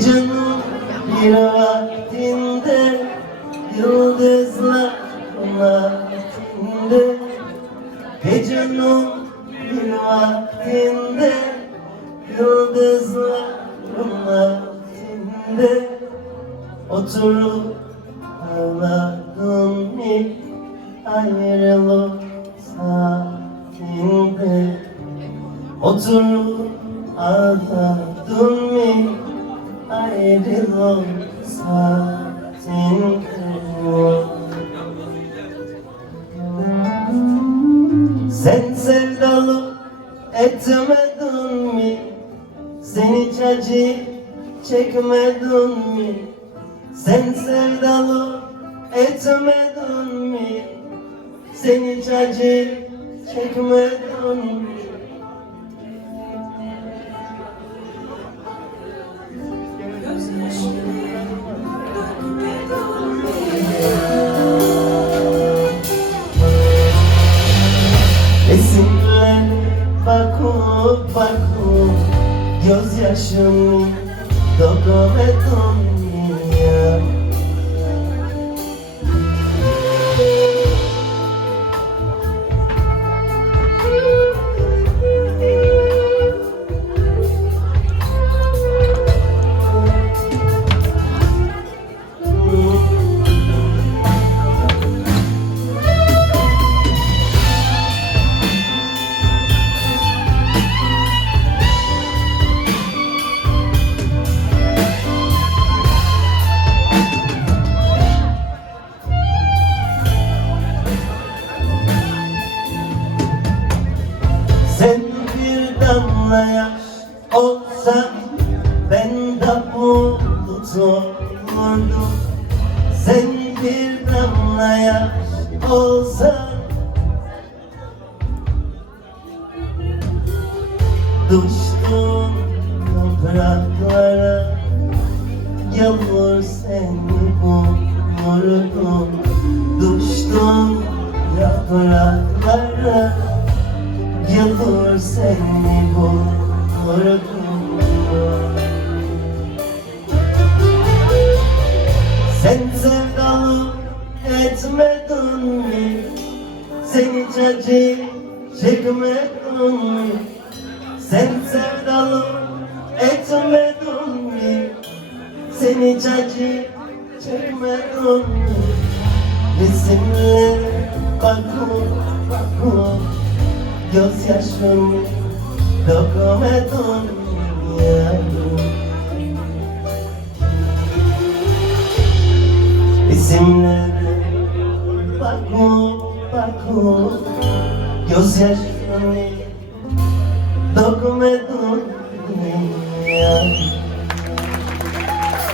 Gecenin bir vaktinde yıldızlar altinde, gecenin bir vaktinde yıldızlar altinde oturup ağladım mi ayrılık saatinde, oturup ağladım mi ayrılık saatinde. Sen sevdalı etmedin mi? Sen hiç acı çekmedin mi? Sen sevdalı etmedin mi? Sen hiç acı çekmedin mi? Resimler bakıp bakıp gözyaşımı dökemedim ya. Sen bir damla yaş olsan ben de bulut olurdum. Sen bir damla yaş olsan düştüm topraklara, yağmur seni bulurdum. Düştüm yapraklara, yıldır seni bulurdum. Sen sevdalı etmedin mi? Sen hiç acı çekmedin mi? Sen sevdalı etmedin mi? Sen hiç acı çekmedin mi? Resimlere bakıp bakıp gözyaşımı dökemedim ya. Resimlere bakıp bakıp gözyaşımı